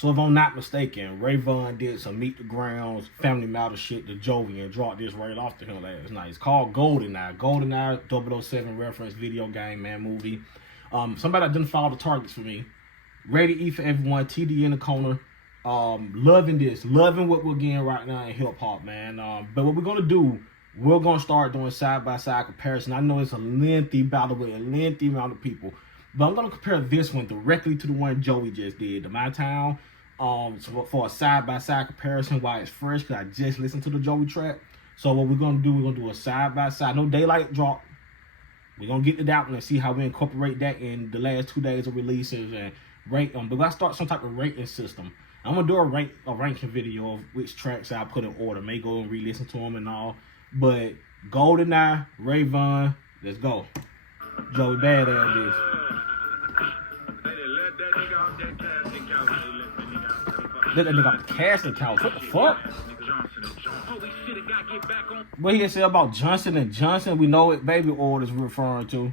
So if I'm not mistaken, Vaughn did some Meet the Grounds, Family Matters shit to Joey and dropped this right off to him last night. It's called GoldenEye. GoldenEye 007 reference video game, man, movie. Somebody that didn't follow the targets for me. Ready to eat for everyone. TD in the corner. Loving this. Loving what we're getting right now in hip-hop, man. But what we're going to do, we're going to start doing side-by-side comparison. I know it's a lengthy battle with a lengthy amount of people. But I'm going to compare this one directly to the one Joey just did, the My Town. So for a side-by-side comparison while it's fresh, because I just listened to the Joey track. So what we're going to do, we're going to do a side-by-side. No daylight drop. We're going to get to that one and see how we incorporate that in the last 2 days of releases and rate them. But let's start some type of rating system. I'm going to do a ranking video of which tracks I put in order. May go and re-listen to them and all. But GoldenEye, Vaughn, let's go. Joey Badass this. Let that nigga off the casting couch. What the fuck? What he said about Johnson and Johnson, we know what baby oil is referring to.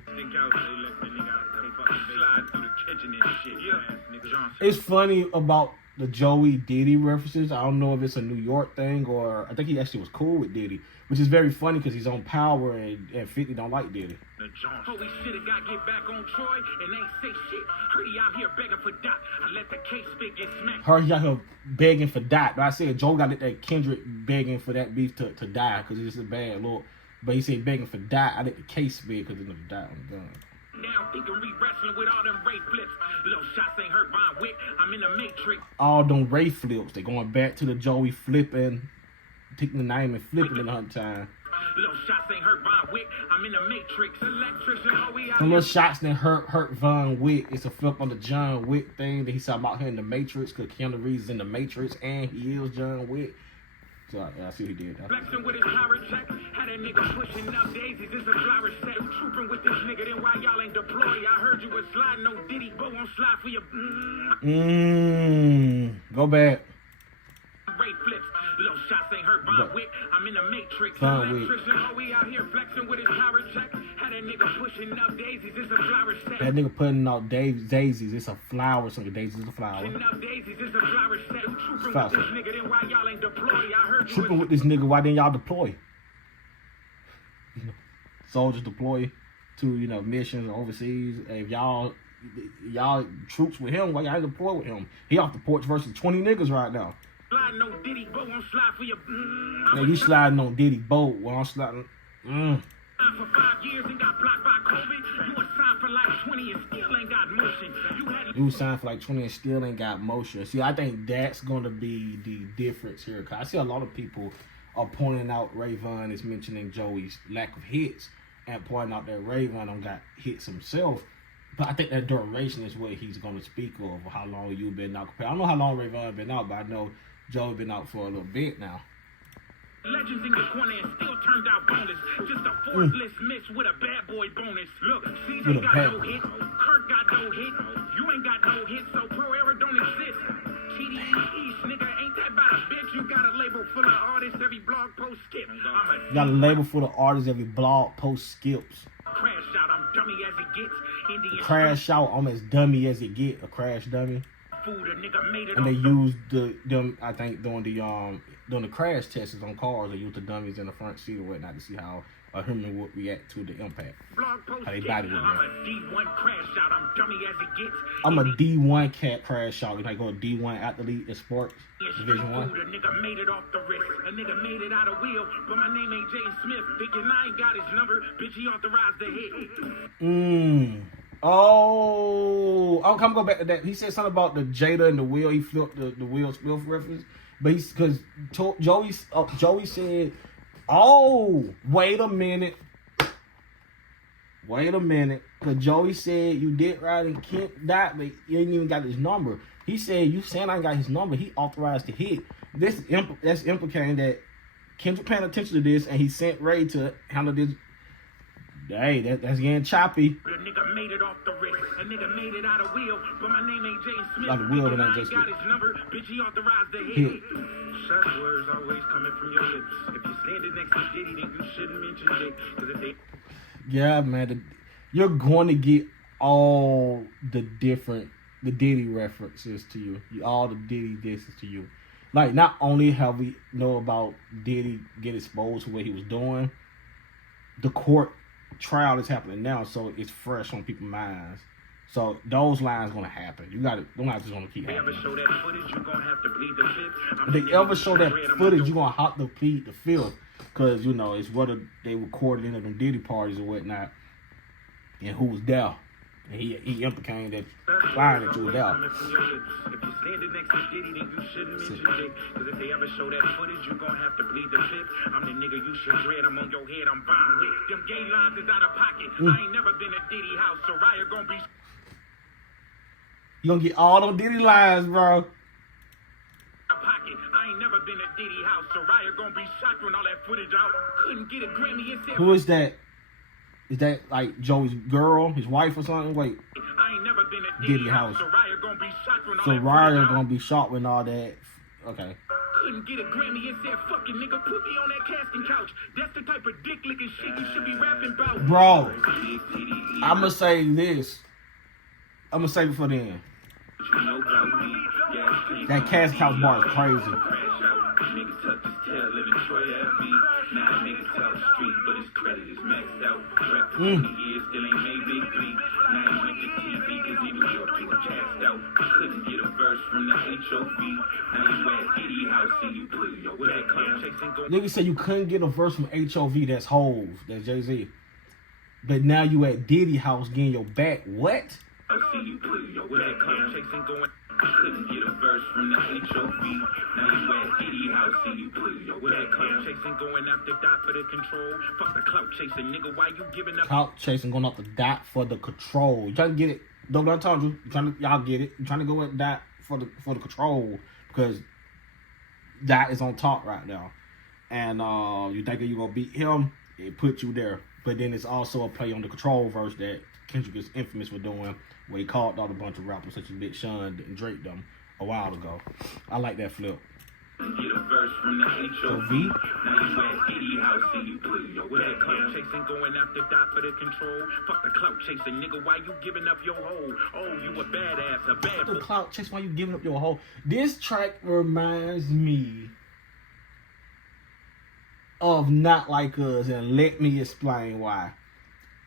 It's funny about the Joey Diddy references. I don't know if it's a New York thing or I think he actually was cool with Diddy, which is very funny because he's on Power and 50 don't like Diddy. Holy shit, it got get back on Troy and ain't say shit. Heard he out here begging for Dot. I let the case spit get smacked. Heard he out here begging for Dot. But I said Joe got that Kendrick begging for that beef to die because it's a bad look. But he said begging for Dot. I let the case spit because it's gonna die on the gun. Now thinking re-wrestling with all them Ray flips. Little shots ain't hurt Vaughn Wick. I'm in the Matrix. All them Ray flips. They going back to the Joey flipping, taking the name and flipping in the hunt time. Little shots ain't hurt Vaughn Wick. I'm in the Matrix. Electrician. Oh, we out. The little shots that hurt Vaughn Wick. It's a flip on the John Wick thing that he said about him in the Matrix because Keanu Reeves is in the Matrix and he is John Wick. So I see what he did. Flexing with his power check. Had a nigga pushing up daisies. It's a flower set. You trooping with this nigga. Then why y'all ain't deployed? I heard you was sliding no Diddy. Bo won't slide for your. Go back. Ray flips. Little shots ain't hurt Vaughn Wick. I'm in the Matrix. Electrician. Oh, we out here flexing with his power check. Had a nigga pushing up daisies. It's a flower set. That nigga putting out daisies. It's a flower. So the daisies is a flower. Pushing up daisies. It's a flower set. You trooping with this nigga. Then why y'all ain't deployed? I heard you trooping with this nigga. Why didn't y'all deploy? Soldiers deploy to missions overseas. If y'all troops with him, why y'all ain't deploy with him? He off the porch versus 20 niggas right now. Sliding on Diddy boat, won't slide for your. Now you sliding on Diddy boat, while I'm sliding. For 5 years and got blocked by COVID. You was signed for like 20 and still ain't got motion. You was signed for like 20 and still ain't got motion. See, I think that's gonna be the difference here. Cause I see a lot of people are pointing out Vaughn is mentioning Joey's lack of hits and pointing out that Vaughn don't got hits himself. But I think that duration is what he's going to speak of, how long you've been out. I don't know how long Vaughn been out, but I know Joey been out for a little bit now. Legends in the corner and still turned out bonus. Just a fourth-list miss with a bad boy bonus. Look, CJ got no hit, Kirk got no hit, you ain't got no hit, so Pro Era don't exist. TDE, nigga, ain't that about a bitch? You got a label full of artists, every blog post skip. You got a label full of artists, every blog post skips. Crash out, I'm dummy as it gets. Indian crash out, I'm as dummy as it get. A crash dummy. And they used them, I think, doing the crash tests on cars. They used the dummies in the front seat or whatnot to see how a human would react to the impact. How they body would react. I'm a D1 cat crash out. Like go a D1 athlete in sports. Division 1. A nigga made it off the wrist. A nigga made it out of wheel. But my name ain't Jay Smith. Thinking I ain't got his number. Bitch, he authorized the hit. Oh, I'm go back to that. He said something about the Jada and the wheel. He flipped the Will Smith reference. But he's because Joey said, "Oh, wait a minute, because Joey said you did right and Kent died, but you ain't even got his number." He said, "You saying I got his number? He authorized the hit." That's implicating that Kendrick paying attention to this, and he sent Ray to handle this. Hey, that's getting choppy. The nigga made it off the wrist. A nigga made it out of wheel, but my name ain't Jay Smith. Out of wheel, but not Jay Smith. Got his number, bitch, he authorized the hit. Shut words always coming from your lips. If you standing next to Diddy, then you shouldn't mention Jay. Cause if they... Yeah, man, you're going to get all the different the Diddy references to you. All the Diddy disses to you. Like, not only have we know about Diddy get exposed to what he was doing, the court trial is happening now, so it's fresh on people's minds. So those lines gonna happen. You gotta, don't have to gonna keep happening. If they ever show that footage, you're gonna have to plead the fifth. If they ever show that footage, you're gonna have to plead the fifth, cause you know it's whether they recorded into them Diddy parties or whatnot, and who was there. And he implicated that lying that you were there. If you're standing next to Diddy, then you shouldn't mention Jay. Cause if they ever show that footage, you're gonna have to plead the fifth. I'm the nigga you should dread. I'm on your head, I'm Vaughn with. Them gay lines is out of pocket. I ain't never been at Diddy house, so Raya gonna be. You gonna get all them Diddy lines, bro. I ain't never been at Diddy house, so Raya gonna be shocked when all that footage out. Couldn't get a Grammy and said. Who is that? Is that like Joey's girl, his wife or something? Wait. I ain't never been at Diddy house. So Raya gonna be shocked when all that. So Raya gonna be shocked when all that. Okay. Couldn't get a Grammy and said, fucking nigga, put me on that casting couch. That's the type of dick licking shit you should be rapping about. Bro, I'ma say this. I'ma say before the end. That cast couch bar is crazy. Niggas tuck his tail, living Troy FB. Now niggas tell the street, but his credit is maxed out. Rap for 20 years, still ain't made big beat. Now he went to TV, cause in New York he was cast out. Couldn't get a verse from the HOV. Now you at Diddy house and you put your way chasing go. Niggas say you couldn't get a verse from HOV, that's Hove, that's Jay-Z. But now you at Diddy house getting your back. What? I see you put your way chasing going. Couldn't get a verse from the HOV. Now you at Diddy house and you put your way chasing going after dot for the control. Fuck the clout chasing, nigga. Why you giving up? Clout chasing going off the dot for the control. You trying to get it? Don't I told you. Y'all get it. You trying to go at dot for the control because dot is on top right now, and you think that you gonna beat him? It puts you there. But then it's also a play on the control verse that Kendrick is infamous for doing, where he called out a bunch of rappers such as Big Sean and Drake them a while ago. I like that flip. Get a verse from the HOV. Now you at Diddy house and you put your way clout chasing going after dot for the control. Fuck the clout chasing, nigga. Why you giving up your hoe? Oh, you a badass, a bad boy. The clout chasing, why you giving up your hoe? This track reminds me of Not Like Us, and let me explain why.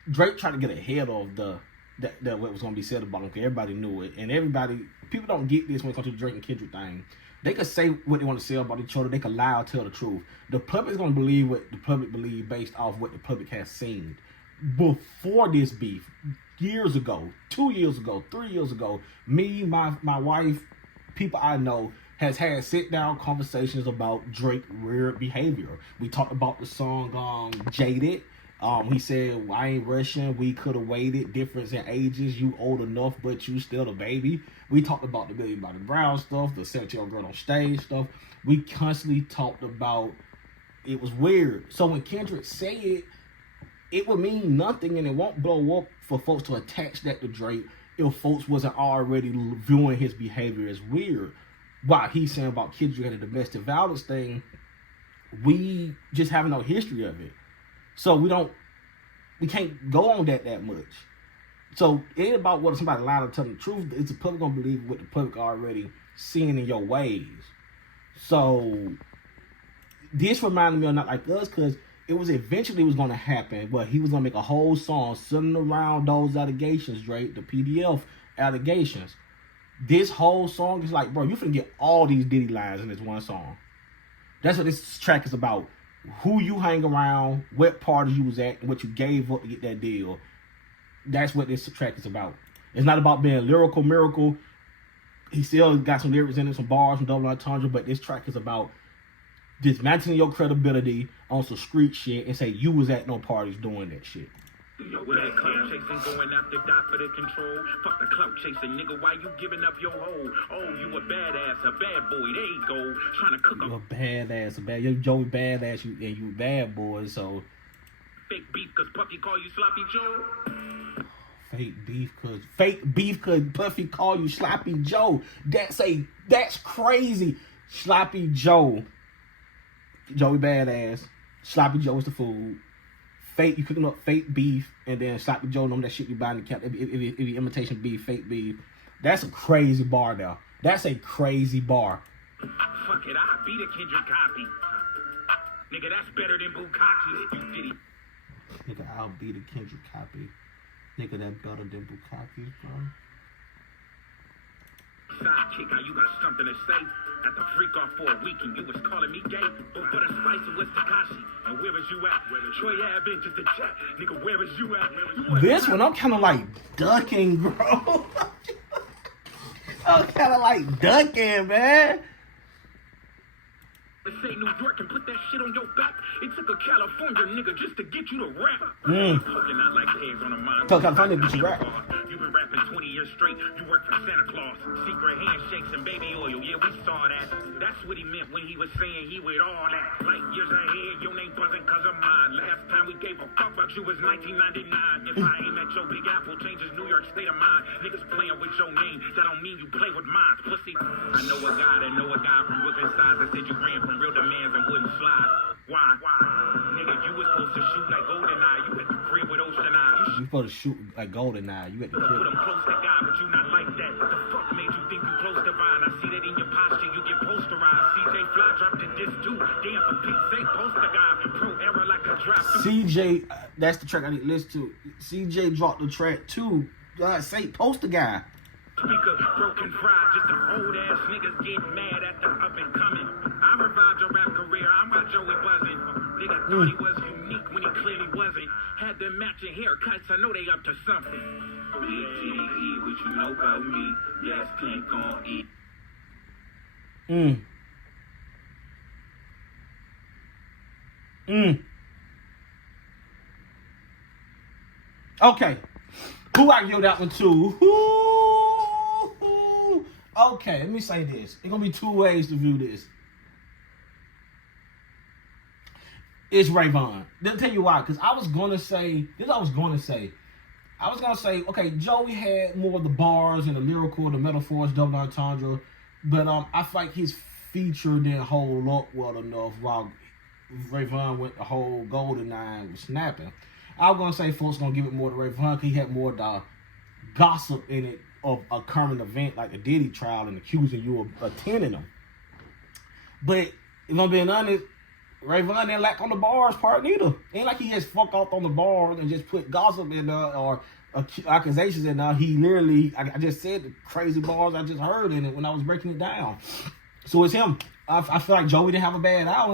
Drake tried to get ahead of that what was gonna be said about him, because everybody knew it, and people don't get this when it comes to the Drake and Kendrick thing. They could say what they want to say about each other. They could lie or tell the truth. The public's gonna believe what the public believe based off what the public has seen. Before this beef, years ago, 2 years ago, 3 years ago, me, my wife, people I know has had sit-down conversations about Drake's weird behavior. We talked about the song Jaded. He said, I ain't rushing, we could have waited, difference in ages, you old enough, but you still a baby. We talked about the Billy Bobby Brown stuff, the 17-year-old girl on stage stuff. We constantly talked about, it was weird. So when Kendrick said it, it would mean nothing, and it won't blow up for folks to attach that to Drake if folks wasn't already viewing his behavior as weird. While he's saying about Kendrick and the domestic violence thing, we just have no history of it. So we can't go on that much. So it ain't about whether somebody lied or telling the truth. It's the public gonna believe what the public already seeing in your ways. So this reminded me of Not Like Us, because it was eventually was gonna happen, but he was gonna make a whole song centering around those allegations, Drake, the PDF allegations. This whole song is like, bro, you finna get all these Diddy lines in this one song. That's what this track is about. Who you hang around, what party you was at, and what you gave up to get that deal. That's what this track is about. It's not about being lyrical miracle. He still got some lyrics in it, some bars, some double entendre, but this track is about dismantling your credibility on some street shit and say you was at no parties doing that shit. Yo, with that clout chasing going after dot for the control. Fuck the clout chasing, nigga. Why you giving up your hoe? Oh, you a badass, a bad boy. There you go. Trying to cook up. You a badass, a bad. You Joey badass, you a bad boy. So fake beef, cause Puffy call you Sloppy Joe. Fake beef, cause Puffy call you Sloppy Joe. That's crazy. Sloppy Joe. Joey badass. Sloppy Joe is the food. Fake, you cooking up fake beef, and then Sloppy Joe, know that shit you buy in the cap. It be imitation beef, fake beef. That's a crazy bar now. That's a crazy bar. Fuck it, I'll be the Kendrick copy. Nigga, that's better than Bukkake. You did it. Nigga, I'll be the Kendrick copy. Nigga, that better than Bukkake, bro. Sidekick, how you got something to say? At the freak off for a week and you was calling me gay. But for the spice of West Takashi. And where was you at? Troy Ave into the chat. Nigga, where was you at? This one, I'm kind of like ducking, bro. I'm kind of like ducking, man. They say New York and put that shit on your back. It took a California nigga just to get you to rap. Poking out like pigs on a mind. Tell California to get you rap. You been rapping 20 years straight. You work for Santa Claus. Secret handshakes and baby oil. Yeah, we saw that. That's what he meant when he was saying he with all that. Like years ahead, your name wasn't cause of mine. Last time we gave a fuck about you was 1999. If I aim at your big apple, changes New York state of mind. Niggas playing with your name. That don't mean you play with mine, pussy. I know a guy that know a guy from Brooklyn sides that said you ran from real demands and wouldn't slide. Why? Nigga, you was supposed to shoot like GoldenEye. You at the crib with Ocean Eye. You supposed to shoot like GoldenEye. You at the crib. Put them close to God, but you not like that. What the fuck made you think you close to Vaughn? I see that in your posture. You get posterized. CJ Fly dropped in this too. Damn, for Pete's sake, poster guy. Pro era like a drop. CJ, that's the track I need to listen to. CJ dropped the track too. God say, poster guy. Speaker broken fried, just the old ass niggas get mad at the up and coming. I revived your rap career, I'm why Joey wasn't. Nigga thought he was unique when he clearly wasn't. Had them matching haircuts, I know they up to something. BGE, what you know about me? Yes, can't gon' eat. Okay. Who I give that one to? Okay, let me say this. There's gonna be two ways to view this. It's Vaughn. Let me tell you why. Because I was gonna say, okay, Joey had more of the bars and the lyrical, the metaphors, double entendre, but I feel like his feature didn't hold up well enough while Vaughn went the whole GoldenEye and was snapping. I was gonna say folks gonna give it more to Vaughn because he had more of the gossip in it of a current event like the Diddy trial and accusing you of attending them. But if I'm being honest, Vaughn didn't lack on the bars part neither. Ain't like he just fuck off on the bars and just put gossip in there or accusations in there. He literally, I just said the crazy bars I just heard in it when I was breaking it down. So it's him. I feel like Joey didn't have a bad album.